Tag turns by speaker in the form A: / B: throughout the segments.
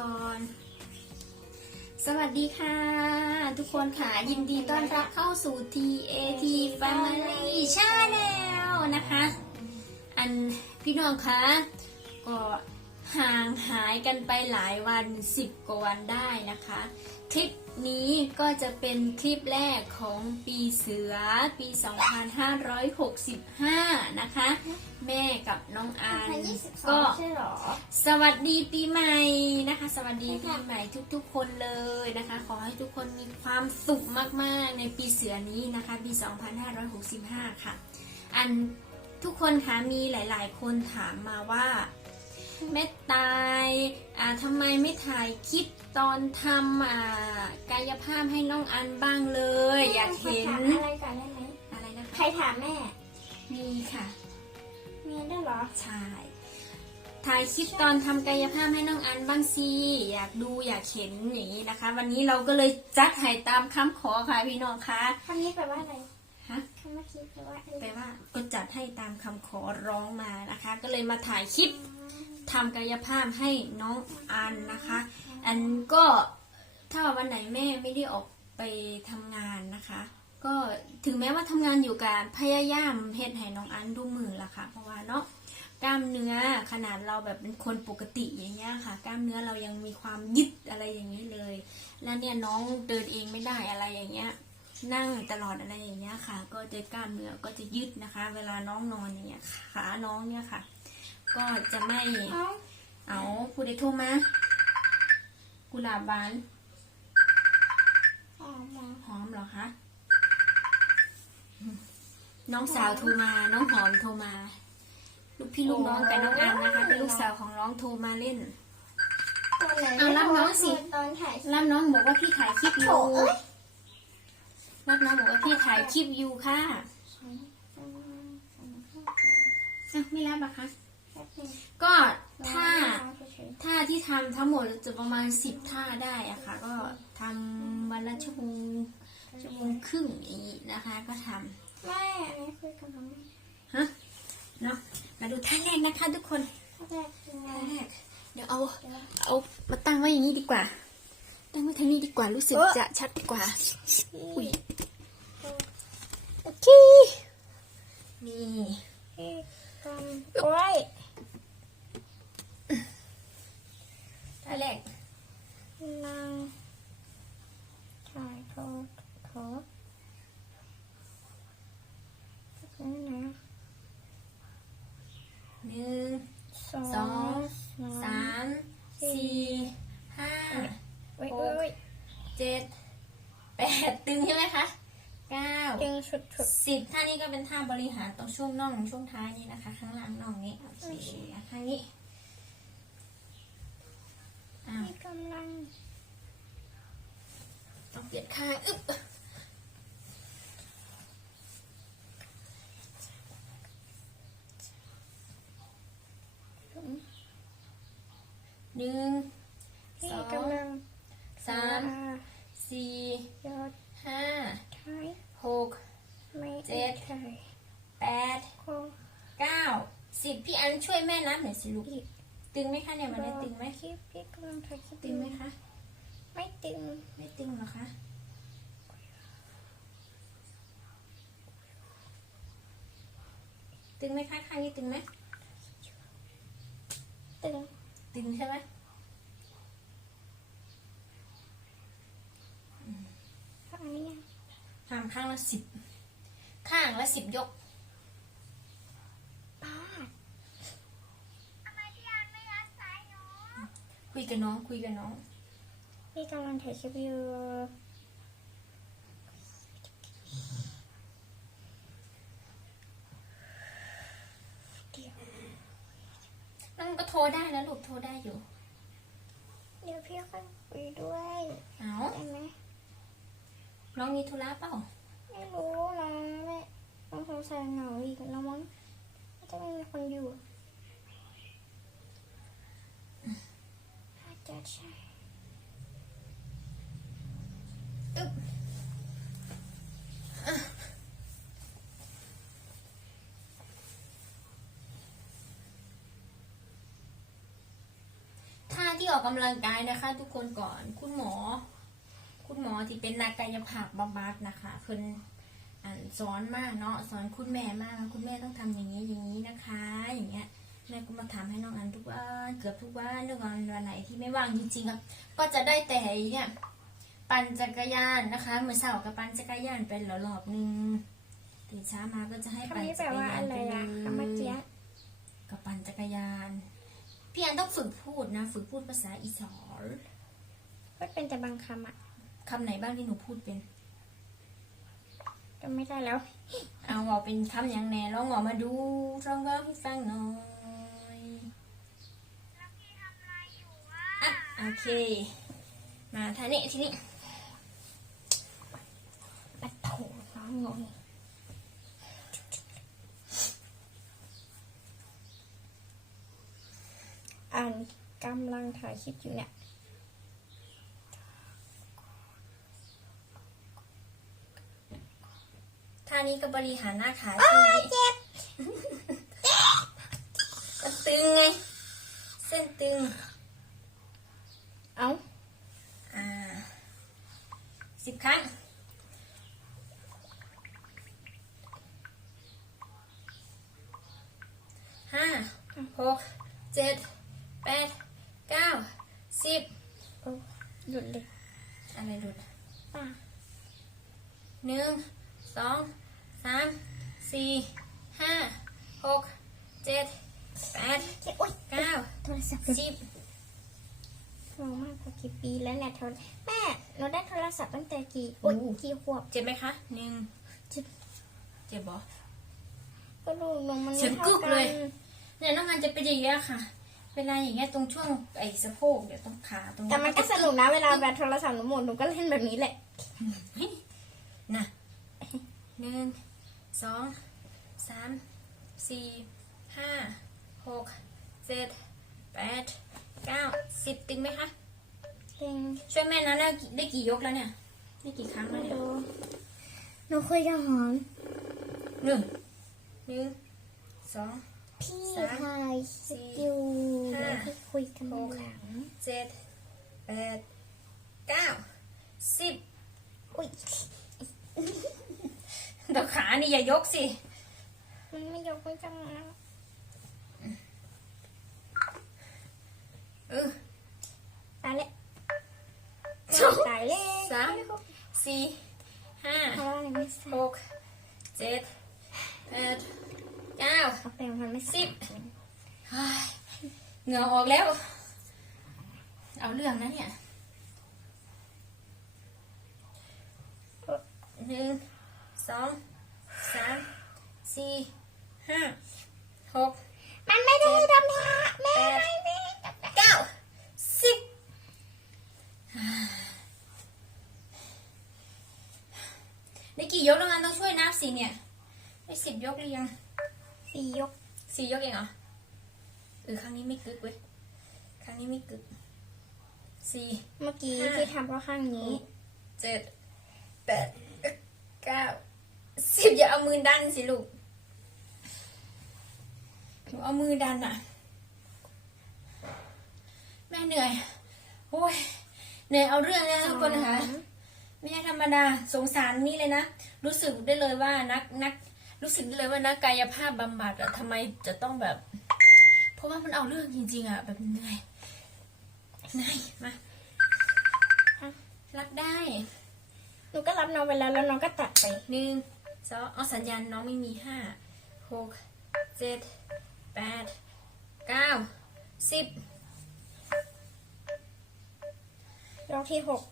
A: ก่อน สวัสดีค่ะ ทุกคนค่ะยินดีต้อนรับเข้าสู่ TAT Family Channel นะคะ อันพี่น้องคะก็ห่างหายกันไปหลายวัน10กว่าวันได้นะคะ คลิปนี้ก็จะเป็นคลิปแรกของปีเสือปี 2565 นะคะ แม่กับน้องอาน
B: ก็
A: ก็
B: ใช่หรอ
A: สวัสดีปีใหม่นะคะ สวัสดีปีใหม่ทุกๆคนเลยนะคะ ขอให้ทุกคนมีความสุขมากๆในปีเสือนี้นะคะ ปี 2565 ค่ะ อันทุกคนคะมีหลายๆ คนถามมาว่า แม่ตายอ่าทำไมไม่ถ่ายคลิปตอนทำอ่ากายภาพให้น้องอันบ้างเลย อยากเห็น
B: ถามอะไรก่อนได้ไหม
A: อะไรนะคะ
B: ใครถามแม่
A: มีค่ะ
B: มีด้วยเหรอ
A: ใช่ถ่ายคลิปตอนทำกายภาพให้น้องอันบ้างสิอยากดูอยากเห็นอย่างนี้นะคะ วันนี้เราก็เลยจัดให้ตามคำขอค่ะพี่น้องคะ
B: คำนี้แปลว่าอะไร
A: ฮะ
B: คำเมื่อกี้แปลว่าอะไร
A: แปลว่าก็จัดให้ตามคำขอร้องมานะคะ ก็เลยมาถ่ายคลิป ทำกายภาพให้น้องอันนะคะ อันก็ถ้าวันไหนแม่ไม่ได้ออกไปทำงานนะคะ ก็ถึงแม้ว่าทำงานอยู่การพยายามเฮ็ดให้น้องอันดูมือละค่ะ เพราะว่าเนาะกล้ามเนื้อขนาดเราแบบเป็นคนปกติอย่างเงี้ยค่ะ กล้ามเนื้อเรายังมีความยึดอะไรอย่างนี้เลย แล้วเนี่ยน้องเดินเองไม่ได้อะไรอย่างเงี้ย นั่งตลอดอะไรอย่างเงี้ยค่ะ ก็จะกล้ามเนื้อก็จะยึดนะคะ เวลาน้องนอนอย่างเงี้ยขาน้องเนี่ยค่ะ ก็จะไม่
B: เอ้า
A: เอาผู้ใดโทรมากุหลาบหวาน
B: อ๋อหมอ
A: หอมเหรอคะน้องสาวโทรมา น้องหอมโทรมา ลูกพี่ลูกน้องกับน้องอันนะคะ เป็นลูกสาวของน้องโทรมาเล่น
B: ตอนไหน
A: เอารับน้องสิ
B: ตอนถ่าย
A: รับน้องบอกว่าพี่ถ่ายคลิปอ
B: โถ
A: ยู่
B: เอ้ย
A: รับน้องบอกว่าพี่ถ่ายคลิปอยู่ค่ะอะไม่รับอะคะ ก็ถ้าท่าที่ทำทั้งหมดจะประมาณสิบท่าได้อะค่ะ ก็ทำวันละชั่วโมงชั่วโมงครึ่งอย่างนี้นะคะ ก็ท
B: ไม่อันนี้คุยกับน้องำ
A: ฮะเนาะมาดูท่าแรกนะคะ ทุกคน
B: แรกยังไง
A: ท่าแรกเดี๋ยวเอาเอามาตั้งไว้อย่างนี้ดีกว่า ตั้งไว้ทางนี้ดีกว่ารู้สึกจะชัดกว่าอุ้ยโอเคนี่
B: ที่กำโอ้ย
A: ท่าแรก
B: นางถ่ายโทรโทรนี่นะ
A: หนึ่ง
B: สอง
A: สองสามสี่ห้า
B: เว้ยเว้ยเว้ย
A: เจ็ดแปดตึงใช่ไหมคะเก้า
B: ยังชุดชุด
A: สิบท่านี้ก็เป็นท่าบริหารตรงช่วงน่องช่วงท้ายนี้นะคะ ข้างล่างน่องนี้โอเคข้างนี้อ้าว
B: นี่กำลัง
A: ต้องเปลี่ยนข้างอึ๊บหนึ่งส
B: ที่
A: อง
B: กำลัง
A: สามสี่
B: ยอด
A: ห้า
B: ท้าย
A: หก
B: ไม่
A: เจ็ด
B: ถ่าย
A: แปด
B: โค้
A: เก้าสิบพี่อันช่ วยแม่นับหน่อยสิลูกตึงไหมคะเนี่ยมันได้ตึงไหม
B: คลิปพี่กำลังถ่ายคลิป
A: ตึงไหมคะ
B: ไม่ตึง
A: ไม่ตึงเหรอคะตึงไหมคะข้างนี้ตึงไหม
B: ตึง
A: ตึงใช่ไหม
B: อันนี้ยัง
A: ทำข้างละสิบข้างละสิบยก
B: ป้า
A: คุ ยกับน้องคุยกับน้อง
B: พี่กำลังถ่ายคลิปอยู่
A: น้องก็โทรได้แล้วลูกโทรได้อยู่
B: เดี๋ยวพี่ค่อยคุยด้วย
A: เอา
B: ได้ไหม
A: น้องมีธุระเปล่า
B: ไม่รู้น้องไม่น้องสงสัยเหงาอีกแล้วมั้งน่าจะไม่มีคนอยู่ อาจจะใช่
A: อึ๊บท่าที่ออกกำลังกายนะคะ ทุกคนก่อนคุณหมอ คุณหมอที่เป็นนักกายภาพบำบัดนะคะเพิ่นสอนมากเนาะสอนคุณแม่มากคุณแม่ต้องทำอย่างนี้อย่างนี้นะคะ อย่างเงี้ย แม่ก็มาทำให้น้องอันทุกวันเกือบทุกวันทุกวันวันไหนที่ไม่ว่างจริงๆอะก็จะได้แต่เนี่ยปั่นจักรยานนะคะเมื่อเช้าก็ปั่นจักรยานไปแล้วรอบนึงตื่นเช้ามาก็จะให้
B: คำ
A: ปั่น
B: นี้
A: จั
B: แปล
A: กร
B: ว่ายา
A: น
B: อะไร
A: ไปเล
B: อะคำเมื่อกี้
A: ยกับปั่นจักรยานพี่อันต้องฝึกพูดนะ ฝึกพูดภาษาอีสาน
B: ก็เป็นแต่บางคำอะ
A: คำไหนบ้างที่หนูพูดเป็น
B: ก็ไม่ได้แล้ว
A: เอาบอกเป็นคำอย่างแน่ลองออกมาดูลองก็ให้ฟังหน่อยอะ โอเค มาท่านี้ทีนี้
B: ปัดโถน้องงงอ่านกำลังถ่ายคลิปอยู่เนี่ย
A: ท่านี้ก็บริหารหน้าขาใช่ไหม
B: เจ็บ
A: ก็ตึงไง เส้นตึง
B: เอา
A: อ่าสิบครั้ง ห้า หก เจ็ด แปด เก้า สิ บ
B: โอ้หยุดเลย
A: อะไรหลุด
B: ป้า
A: หนึ่งสองสามสี่ห้าหกเจ็ดแปด
B: เจ็บโอ๊ย
A: เก้า
B: โทรศัพท์
A: สิบ
B: มองมากกว่ากี่ปีแล้วเนี่ยโทรแม่หนูได้โทรศัพท์ตั้งแต่กี่โอ๊ยกี่ขวบ
A: เจ็บไหมคะหนึ่ง
B: เจ็บ
A: เจ็บบ่
B: ก็ดูหนูมัน
A: เสี
B: ไม่
A: ยง
B: เท่ากึ
A: ก
B: กั
A: เลย
B: น
A: เนี่ยน้องงานจะเป็นอย่างเงี้ยค่ะ เวลาอย่างเงี้ยตรงช่วงไอ้สะโพกเนี่ยตรงขาตรง
B: แต่มันก็สนุกนะเวลาแบบโทรศัพท์หนูหมดหนูก็เล่นแบบนี้แหละ
A: น่ะหนึ่งสองสามสี่ห้าหกเจ็ดแปดเก้าสิบตึงไหมคะ
B: เก่ง
A: ช่วยแม่นะได้ได้กี่ยกแล้วเนี่ยได้กี่ครั้งแล้วเนี่ย
B: ดูหนูคุยกับหอม
A: หนึ่งหนึ่งสอง
B: พี่
A: สา
B: ยคลิปอยู่
A: ห้า
B: แล้วให้คุยกัน
A: หก
B: หลัง
A: เจ็ดแปดเก้าสิบ
B: อุ้ย
A: เดี๋ยวขานี่อย่ายกสิ
B: มันไม่ยกไม่จังนะ
A: เออ
B: ตายเลย
A: สอง
B: ตายเลย
A: สาม สี่ ห้า
B: เพราะว่าอะไรไม่ใส่
A: หก เจ็ด แปด เก้า
B: เอาแปรงมันไม่ใส่
A: สิบ เฮ้ยเหงื่อออกแล้ว เอาเรื่องนะเนี่ย หนึ่ง สอง สาม สี่ ห้าหก
B: มันไม่ได้ทำท่าแม่ไม่ได้
A: เก้าสิบได้กี่ยกแล้วงานต้องช่วยนับสิเนี่ยได้สิบยกหรือยัง
B: สี่ยก
A: สี่ยกเองเหรอเออครั้งนี้ไม่กึกเว้ยครั้งนี้ไม่กึกสี่
B: เมื่อกี้ที่ทำเพราะข้างนี้
A: เจ็ดแปดเก้าสิบอย่าเอามือดันสิลูก หนูเอามือดันอะ แม่เหนื่อย โอ้ยเหนื่อยเอาเรื่องนะทุกคนนะคะไม่ใช่ธรรมดาสงสารนี่เลยนะ รู้สึกได้เลยว่านักนัก รู้สึกได้เลยว่านักกายภาพบำบัดอะทำไมจะต้องแบบ เพราะว่ามันเอาเรื่องจริง ๆอะแบบเหนื่อยเหนื่อยมารับได้
B: หนูก็รับน้องไปแล้วแล้วน้องก็ตัดไป
A: หนึ่งสองเอาสัญญาณน้องไม่มีห้าหกเจ็ด แปดเก้าสิบ
B: รอบที่หก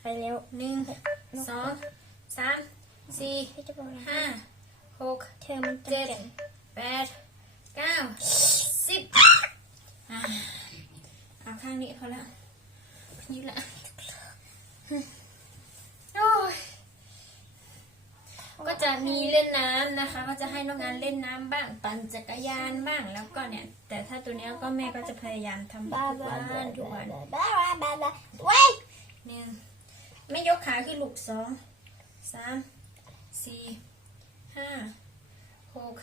B: ไปแล้ว
A: หนึ่งสองสามสี่
B: พี่จะบอกอะไร
A: ห้าหก
B: เธอมันต้อง
A: เจ็ด
B: เก่ง
A: แปดเก้าสิบอะเอาข้างนี้พอละยืดละโอ้ยก็จะ มีเล่นน้ำนะคะก็จะให้น้องงานเล่นน้ำบ้าง ปั่นจักรยานบ้างแล้วก็เนี่ย แต่ถ้าตัวเนี้ยก็แม่ก็จะพยายามทำ
B: บ้า
A: ทุก
B: บ้า
A: วันทุกวัน
B: บ้าบ้าบ้าบ้าเว้ย
A: หนึ่งไม่ยกขาขึ้นลูกสองสามสี่ห้าหก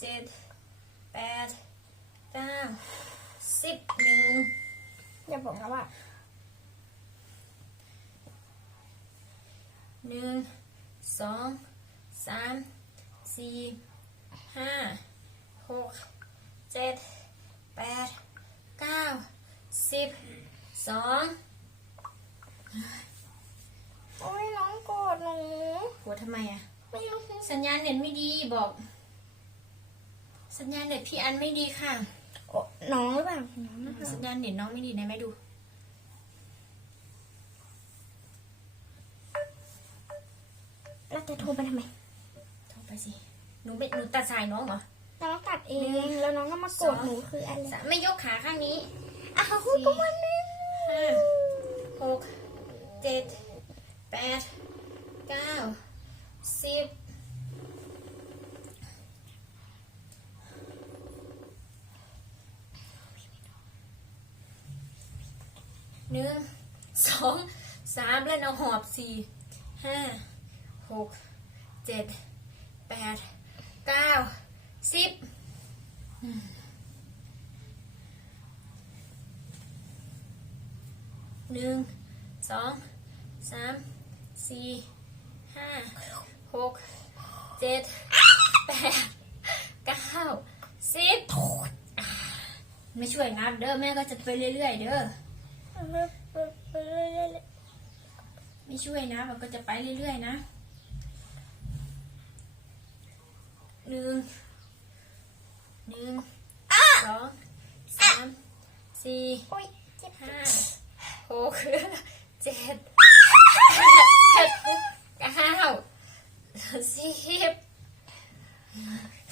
A: เจ็ดแปดเก้าสิบหนึ่ง
B: อย่าบอกนะว่า
A: หนึ่งสอง สามสี่ห้าหกเจ็ดแปดเก้าสิบสอง
B: โอ้ยน้องโกรธหนู
A: หัวทำไมอะ
B: ไม่รู้
A: สัญญาณเน็ตไม่ดีบอก สัญญาณเน็ตพี่อันไม่ดีค่ะ
B: โอ้น้องหรือเปล่าน้องหรือเปล่า
A: สัญญาณเน็ตน้องไม่ดีนะแม่ดู
B: เราจะโทรไปทำไม
A: โทรไปสิ หนูไม่หนูตัดสายน้องเหรอ
B: น้องตัดเอง แล้วน้องก็มาโกรธหนูคืออะไร
A: สะไม่ยกขาข้างนี้
B: อ้าวก็มันนึง
A: ห้าหกเจ็ดแปดเก้าสิบหนึ่งสองสามแล้วเอาหอบสี่ห้าหกเจ็ด แปดเก้าสิบหนึ่งสองสามสี่ห้าหกเจ็ดแปดเก้าสิบอ่าไม่ช่วยนับเด้อแม่ก็จะไปเรื่อยๆเด้อไม่ช่วยนะมันก็จะไปเรื่อยๆนะห นึ่งหนึ่งสองสามสี่
B: โอ้ยเจ็บ
A: ห้าหกเจ็ดแปดเก้าสิบ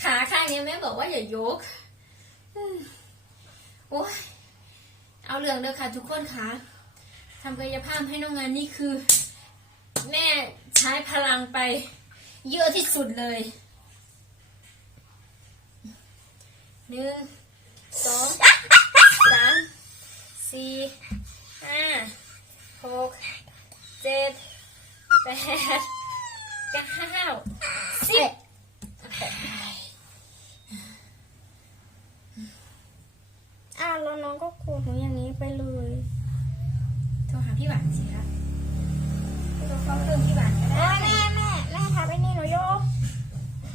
A: ขาข้างนี้แม่บอกว่าอย่ายกอืมโอ้ยเอาเรื่องเด้อค่ะทุกคนค่ะทำกายภาพให้น้องงานนี่คือ แม่ใช้พลังไปเยอะที่สุดเลย หนึ่งสองสามสี่ห้าหกเจ็ดแปดเก้าสิบ
B: อ้าวแล้วน้องก็โกรธหนูอย่างนี้ไปเลย
A: โทรหาพี่หวานสิครับโทรเข้าเครื่องพี่หวานก็
B: โอ้
A: ได้
B: ยแม่แม่แม่ทำไอ้นี่หนูโย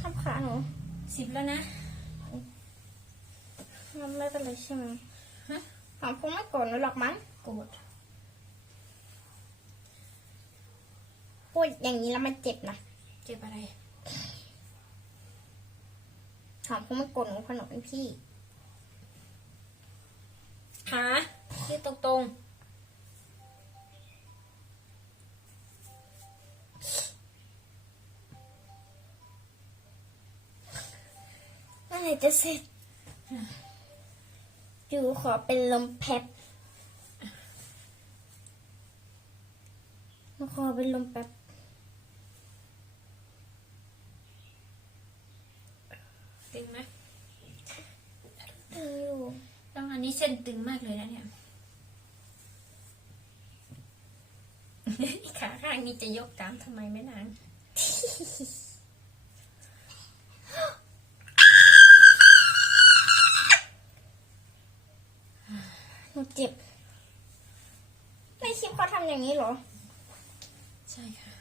B: ทำขาหนู
A: สิบแล้วนะ
B: มันไม่เป็นไรใช่ไหม
A: ฮะ
B: หอมคงไม่โกรธหนูหรอกมั้ง
A: โกรธ
B: พูดอย่างนี้แล้วมันเจ็บนะ
A: เจ็บอะไร
B: หอมคงไม่โกรธหนูเพราะหนูเป็นพี่
A: ขายืดตรง
B: เมื่อไหร่จะเสร็จ อยู่ขอเป็นลมแพบหนูขอเป็นลมแป๊บ
A: ๆตึงไหม
B: ตึงอยู่
A: ต้องอันนี้เส้นตึงมากเลยนะเนี่ยขาข้างนี้จะยกตามทำไมไม่นาง
B: หนูเจ็บ ในคลิปเขาทำ อย่างนี้เหรอ
A: ใช่ค่ะ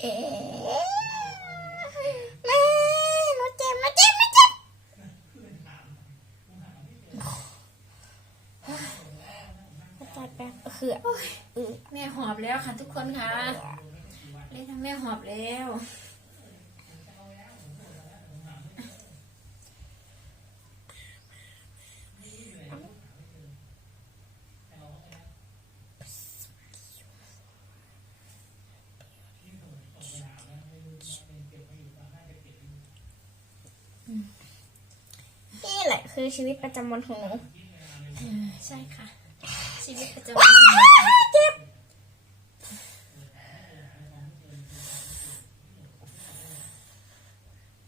B: เอ๊ะแม่หนูเจ็บหนูเจ็บหนูเจ็บเข้าใจแป๊บเขื่อเออ
A: แม่หอบแล้ว ค่ะทุกคนค่ะเล่นทำแม่หอบแล้ว
B: นี่แหละคือชีวิตประจำวันของหนู
A: ใช่ค่ะ ชีวิตประจำวันของเราค่ะ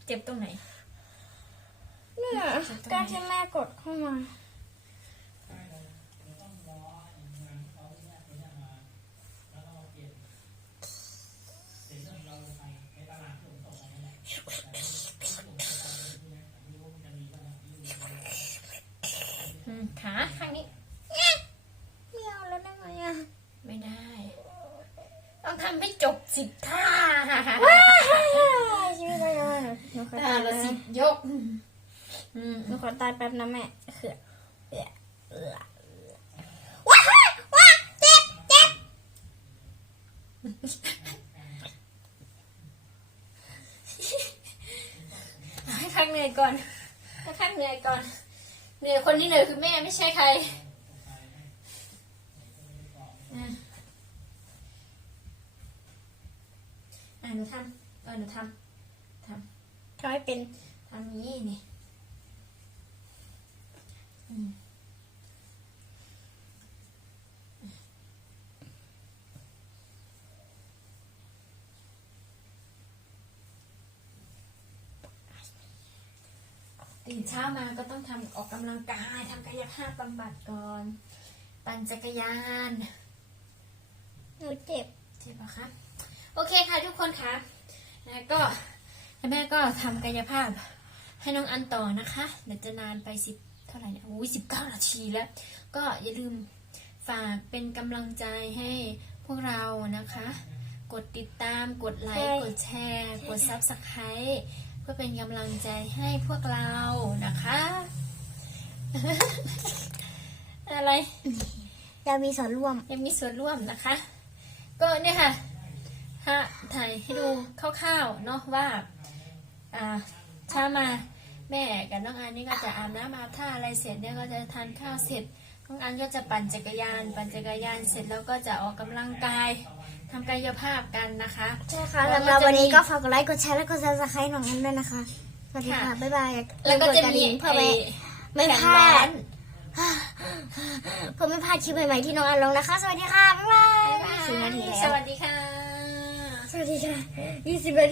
B: เจ็บ
A: เจ็บตรงไหน
B: เนี่ยการที่แม่กดเข้ามา
A: อืมขาข้างนี้
B: ไม่เอาแล้วได้ไหมอะ
A: ไม่ได้ ต้องทำให้จบสิบท่า
B: ชีวิตเราหนูหนู ขอ
A: ท่า
B: ตาย
A: ละ
B: นะ
A: สิยกอืม
B: หนูขอตายแป๊บนะแม่เขื่อเอื้อเอื้อว้าวว้าวเจ็บเจ็บ
A: ให้พักเหนื่อยก่อนให้พักเหนื่อยก่อน เหนื่อยคนที่เหนื่อยคือแม่ไม่ใช่ใครอะอะหนูทำเออหนูทำ
B: ทำให้เป็น
A: ทำนี้นี่อืมตื่นเช้ามาก็ต้องทำออกกำลังกายทำกายภาพบำบัดก่อน ปั่นจักรยาน
B: หนูเจ็บ
A: ใช่ปะคะ โอเคค่ะทุกคนคะแล้วก็ แล้วแม่ก็ทำกายภาพให้น้องอันต่อนะคะ เดี๋ยวจะนานไปสิบเท่าไหร่เนี่ยโอ้ยสิบเก้านาทีแล้ว ก็อย่าลืมฝากเป็นกำลังใจให้พวกเรานะคะ กดติดตาม กดไลค์ กดแชร์ กดซับสไคร b ์เพื่อเป็นกำลังใจให้พวกเรานะคะ อะไร
B: เรามีส่วนร่วม
A: ยังมีส่วนร่วมนะคะ ก็เนี่ยค่ะถ้าถ่ายให้ดูคร่าวๆเนาะว่า อ่าถ้ามาแม่กับน้องอันนี่ก็จะอาบน้ำอาบท่าอะไรเสร็จเนี่ยก็จะทานข้าวเสร็จน้องอันก็จะปั่นจักรยาน ปั่นจักรยานเสร็จแล้วก็จะออกกำลังกายทำกายภาพกันนะคะ
B: ใช่ค่ะ
A: แล้
B: สำ
A: ว
B: ห
A: ก็จะมี
B: รับวันนี้ก็ฝากกดไลค์กดแชร์และกดซับสไครต์ของอันด้วยนะคะสวัสดีค่ะ
A: ค่ะ
B: บ๊ายบาย
A: แล้วก็จะมี
B: เพื่อไม่
A: ไอ้
B: ไม่
A: แข่ง
B: พลา
A: ร้อ
B: ด
A: น
B: เพื่อไม่พลาดคลิปใหม่ๆที่น้องอันลงนะคะ สวัสดีค่ะบ๊ายบายสี่นาที
A: ส
B: แล้ว
A: วัสดีค่ะ
B: สวัสดีค่ะยี่สิบนาที